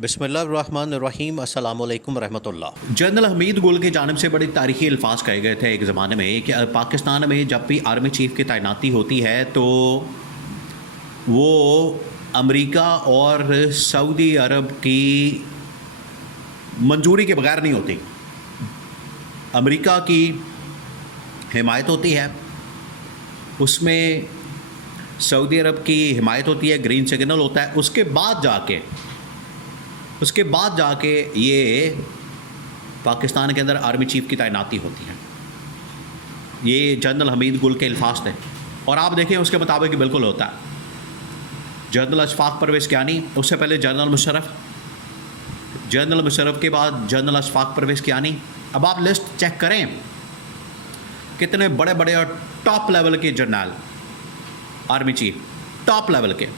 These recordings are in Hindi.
बिस्मिल्लाहिर्रहमानिर्रहीम अस्सलामुअलैकुम रहमतुल्लाह। जनरल हमीद गुल की जानब से बड़े तारीखी अल्फाज कहे गए थे एक ज़माने में कि पाकिस्तान में जब भी आर्मी चीफ की तैनाती होती है तो वो अमेरिका और सऊदी अरब की मंजूरी के बगैर नहीं होती। अमेरिका की हिमायत होती है, उसमें सऊदी अरब की हिमायत होती है, ग्रीन सिग्नल होता है। उसके बाद जाके ये पाकिस्तान के अंदर आर्मी चीफ की तैनाती होती है। ये जनरल हमीद गुल के अल्फाज थे और आप देखें उसके मुताबिक बिल्कुल होता है। जनरल अशफाक परवेज़ कियानी, उससे पहले जनरल मुशर्रफ के बाद जनरल अशफाक परवेज़ कियानी। अब आप लिस्ट चेक करें कितने बड़े बड़े और टॉप लेवल के journal army chief, top level के।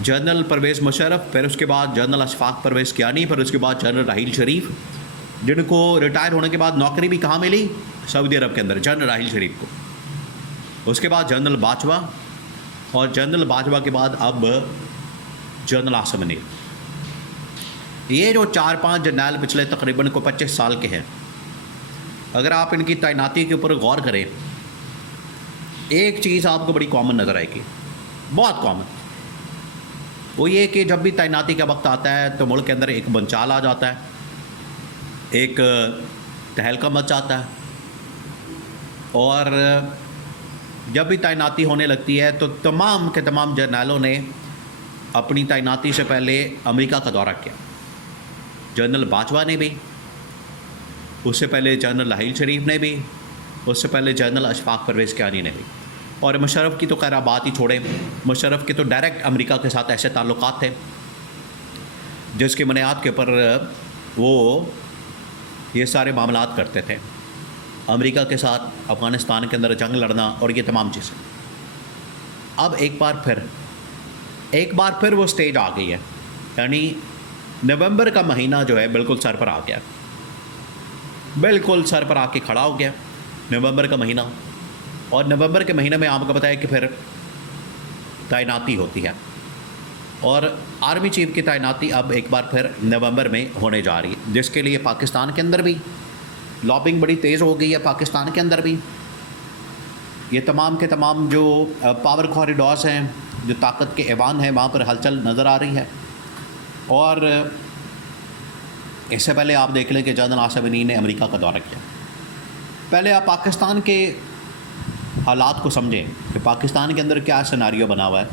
जनरल परवेज़ मुशर्रफ, फिर उसके बाद जनरल अशफाक परवेज़ कियानी, फिर उसके बाद जनरल राहील शरीफ, जिनको रिटायर होने के बाद नौकरी भी कहाँ मिली? सऊदी अरब के अंदर, जनरल राहील शरीफ को। उसके बाद जनरल बाजवा, और जनरल बाजवा के बाद अब जनरल आसिम मुनीर। ये जो 4-5 जर्नल पिछले तकरीबन को 25 साल के हैं, अगर आप इनकी तैनाती के ऊपर गौर करें, एक चीज़ आपको बड़ी कॉमन नज़र आएगी, बहुत कॉमन। वो ये कि जब भी तैनाती का वक्त आता है तो मुल्क के अंदर एक भंचाल आ जाता है, एक तहलका मच जाता है, और जब भी तैनाती होने लगती है तो तमाम के तमाम जर्नलों ने अपनी तैनाती से पहले अमेरिका का दौरा किया। जनरल बाजवा ने भी, उससे पहले जनरल राहील शरीफ ने भी, उससे पहले जनरल अशफाक परवेज़ कियानी ने भी। और मुशर्रफ की तो खैर आप बात ही छोड़ें, मुशर्रफ के तो डायरेक्ट अमेरिका के साथ ऐसे ताल्लुकात थे जिसकी बुनियाद के ऊपर वो ये सारे मामलात करते थे। अमेरिका के साथ अफ़गानिस्तान के अंदर जंग लड़ना और ये तमाम चीज़ें। अब एक बार फिर वो स्टेज आ गई है, यानी नवंबर का महीना जो है बिल्कुल सर पर आ गया, बिल्कुल सर पर आके खड़ा हो गया नवंबर का महीना। और नवंबर के महीने में आपको पता है कि फिर तैनाती होती है, और आर्मी चीफ की तैनाती अब एक बार फिर नवंबर में होने जा रही है, जिसके लिए पाकिस्तान के अंदर भी लॉबिंग बड़ी तेज़ हो गई है। पाकिस्तान के अंदर भी ये तमाम के तमाम जो पावर कॉरिडोर्स हैं, जो ताकत के ऐवान हैं, वहाँ पर हलचल नज़र आ रही है। और इससे पहले आप देख लें कि जनरल आसिम मुनीर ने अमेरिका का दौरा किया। पहले आप पाकिस्तान के हालात को समझें कि पाकिस्तान के अंदर क्या सिनारियो बना हुआ है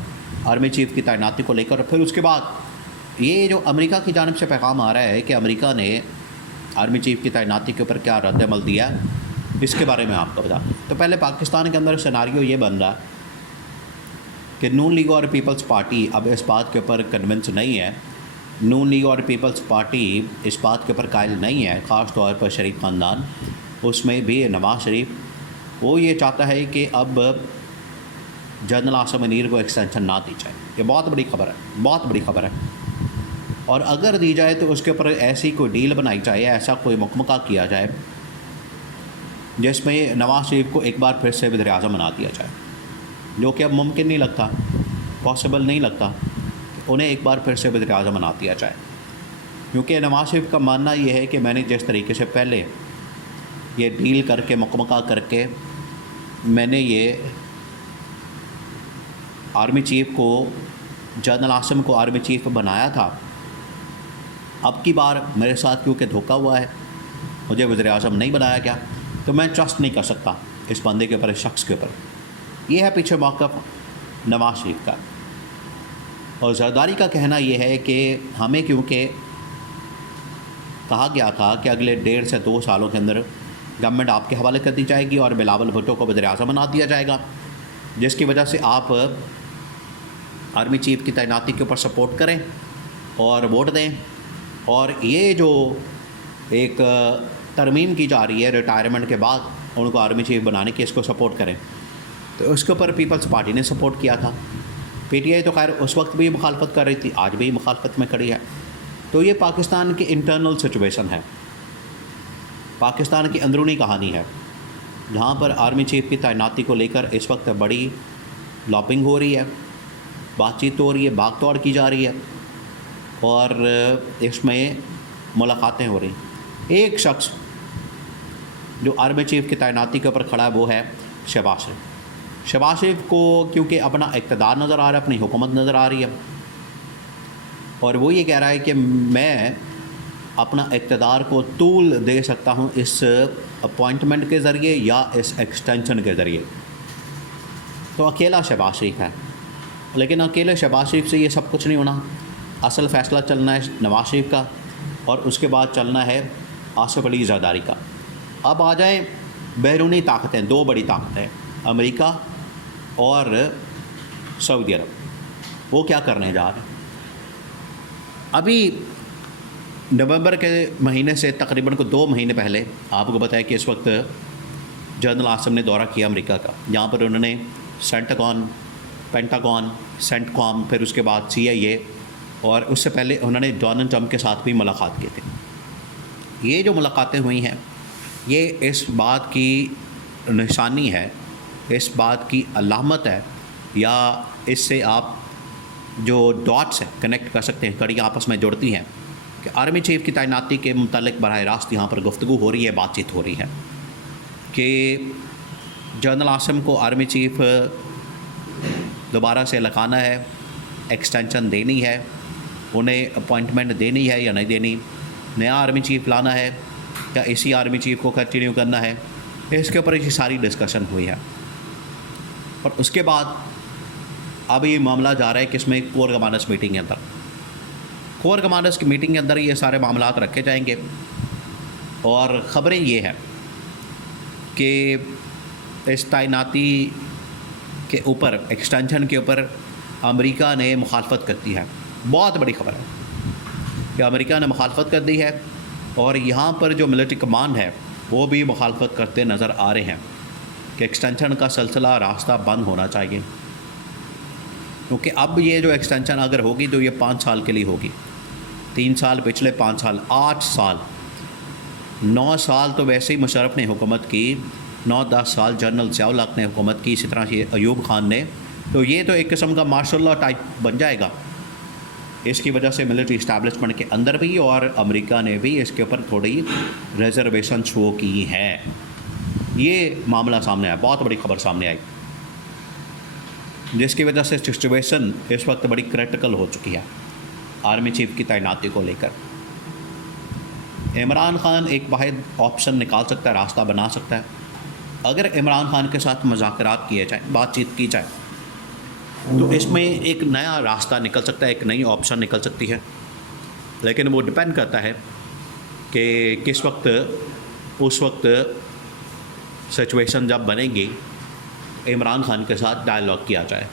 आर्मी चीफ की तैनाती को लेकर। फिर उसके बाद ये जो अमेरिका की जानिब से पैगाम आ रहा है कि अमेरिका ने आर्मी चीफ की तैनाती के ऊपर क्या रद्द-ए-अमल दिया है, इसके बारे में आपको बता। तो पहले पाकिस्तान के अंदर सिनारियो ये बन रहा है कि नून लीग और पीपल्स पार्टी अब इस बात के ऊपर कन्विंस नहीं है, नून लीग और पीपल्स पार्टी इस बात के ऊपर कायल नहीं है, ख़ास तौर पर शरीफ ख़ानदान, उसमें भी नवाज़ शरीफ, वो ये चाहता है कि अब जनरल आसिम मुनीर को एक्सटेंशन ना दी जाए। ये बहुत बड़ी खबर है, बहुत बड़ी खबर है। और अगर दी जाए तो उसके ऊपर ऐसी कोई डील बनाई जाए, ऐसा कोई मुकमका किया जाए जिसमें नवाज़ शरीफ को एक बार फिर से वज़ीर आज़म बना दिया जाए, जो कि अब मुमकिन नहीं लगता, पॉसिबल नहीं लगता कि उन्हें एक बार फिर से वज़ीर आज़म बना दिया जाए। क्योंकि नवाज़ शरीफ का मानना ये है कि मैंने जिस तरीके से पहले ये डील करके मुकमका करके मैंने ये आर्मी चीफ को, जनरल आसिम को आर्मी चीफ बनाया था, अब की बार मेरे साथ क्योंकि धोखा हुआ है, मुझे वज़ीर आज़म नहीं बनाया गया, तो मैं ट्रस्ट नहीं कर सकता इस बंदे के ऊपर, इस शख्स के ऊपर। ये है पीछे मौक़िफ़ नवाज़ शरीफ का। और ज़रदारी का कहना ये है कि हमें क्योंकि कहा गया था कि अगले 1.5 से 2 सालों के अंदर गवर्नमेंट आपके हवाले कर दी जाएगी और बिलावल भुट्टो को वज़ीर आज़म बना दिया जाएगा, जिसकी वजह से आप आर्मी चीफ की तैनाती के ऊपर सपोर्ट करें और वोट दें। और ये जो एक तरमीम की जा रही है रिटायरमेंट के बाद उनको आर्मी चीफ बनाने की, इसको सपोर्ट करें। तो उसके ऊपर पीपल्स पार्टी ने सपोर्ट किया था। PTI तो खैर उस वक्त भी मुखालफत कर रही थी, आज भी मुखालफत में खड़ी है। तो ये पाकिस्तान की इंटरनल सिचुएशन है, पाकिस्तान की अंदरूनी कहानी है, जहाँ पर आर्मी चीफ की तैनाती को लेकर इस वक्त बड़ी लॉबिंग हो रही है, बातचीत हो रही है, भाग दौड़ की जा रही है। और इसमें मुलाकातें हो रही। एक शख्स जो आर्मी चीफ़ की तैनाती के ऊपर खड़ा है वो है शहबाज शरीफ। शहबाज शरीफ को क्योंकि अपना इक़्तिदार नज़र आ रहा है, अपनी हुकूमत नज़र आ रही है, और वो ये कह रहा है कि मैं अपना इक़्तिदार को तूल दे सकता हूँ इस अपॉइंटमेंट के ज़रिए या इस एक्सटेंशन के ज़रिए। तो अकेला शहबाज शरीफ है, लेकिन अकेले शहबाज शरीफ से ये सब कुछ नहीं होना। असल फ़ैसला चलना है नवाज़ शरीफ का, और उसके बाद चलना है आसिफ अली ज़रदारी का। अब आ जाए बैरूनी ताकतें, दो बड़ी ताकतें, अमेरिका और सऊदी अरब। वो क्या करने जा रहे हैं? अभी नवंबर के महीने से तकरीबन को 2 महीने पहले आपको बताया कि इस वक्त जनरल आसिम ने दौरा किया अमेरिका का। यहाँ पर उन्होंने पेंटागन, सेंटकॉम, फिर उसके बाद CIA, और उससे पहले उन्होंने डोनाल्ड ट्रंप के साथ भी मुलाकात की थी। ये जो मुलाकातें हुई हैं ये इस बात की निशानी है, इस बात की अलामत है, या इससे आप जो डॉट्स हैं कनेक्ट कर सकते हैं, कड़ियाँ आपस में जुड़ती हैं कि आर्मी चीफ़ की तैनाती के मुतालिक बराह रास्त यहाँ पर गुफ्तगू हो रही है, बातचीत हो रही है कि जनरल आसिम को आर्मी चीफ़ दोबारा से लगाना है, एक्सटेंशन देनी है, उन्हें अपॉइंटमेंट देनी है या नहीं देनी, नया आर्मी चीफ़ लाना है या इसी आर्मी चीफ़ को कंटिन्यू करना है। इसके ऊपर ये सारी डिस्कशन हुई है। और उसके बाद अब ये मामला जा रहा है कि इसमें कोर कमांडर्स मीटिंग के अंदर, कोर कमांडर्स की मीटिंग के अंदर ये सारे मामला रखे जाएंगे। और ख़बरें ये हैं कि इस तैनाती के ऊपर, एक्सटेंशन के ऊपर अमेरिका ने मुखालफत कर दी है। बहुत बड़ी खबर है कि अमेरिका ने मुखालफत कर दी है, और यहाँ पर जो मिलिट्री कमांड है वो भी मुखालफत करते नज़र आ रहे हैं कि एक्सटेंशन का सिलसिला रास्ता बंद होना चाहिए। क्योंकि अब ये जो एक्सटेंशन अगर होगी तो ये 5 साल के लिए होगी। 3 साल पिछले, 5 साल, 8 साल, 9 साल तो वैसे ही मुशर्रफ ने हुकूमत की, 9-10 साल जनरल ज़िया-उल हक़ ने हुकूमत की, इसी तरह से अयूब खान ने। तो ये तो एक किस्म का मार्शल लॉ टाइप बन जाएगा। इसकी वजह से मिलिट्री इस्टेब्लिशमेंट के अंदर भी और अमेरिका ने भी इसके ऊपर थोड़ी रिजर्वेशन शो की है। ये मामला सामने आया, बहुत बड़ी खबर सामने आई, जिसकी वजह से सिचुएशन इस वक्त बड़ी क्रिटिकल हो चुकी है आर्मी चीफ़ की तैनाती को लेकर। इमरान खान एक वाहिद ऑप्शन निकाल सकता है, रास्ता बना सकता है। अगर इमरान खान के साथ मुज़ाकरात किए जाए, बातचीत की जाए, तो इसमें एक नया रास्ता निकल सकता है, एक नई ऑप्शन निकल सकती है। लेकिन वो डिपेंड करता है कि किस वक्त, उस वक्त सिचुएशन जब बनेगी, इमरान खान के साथ डायलॉग किया जाए।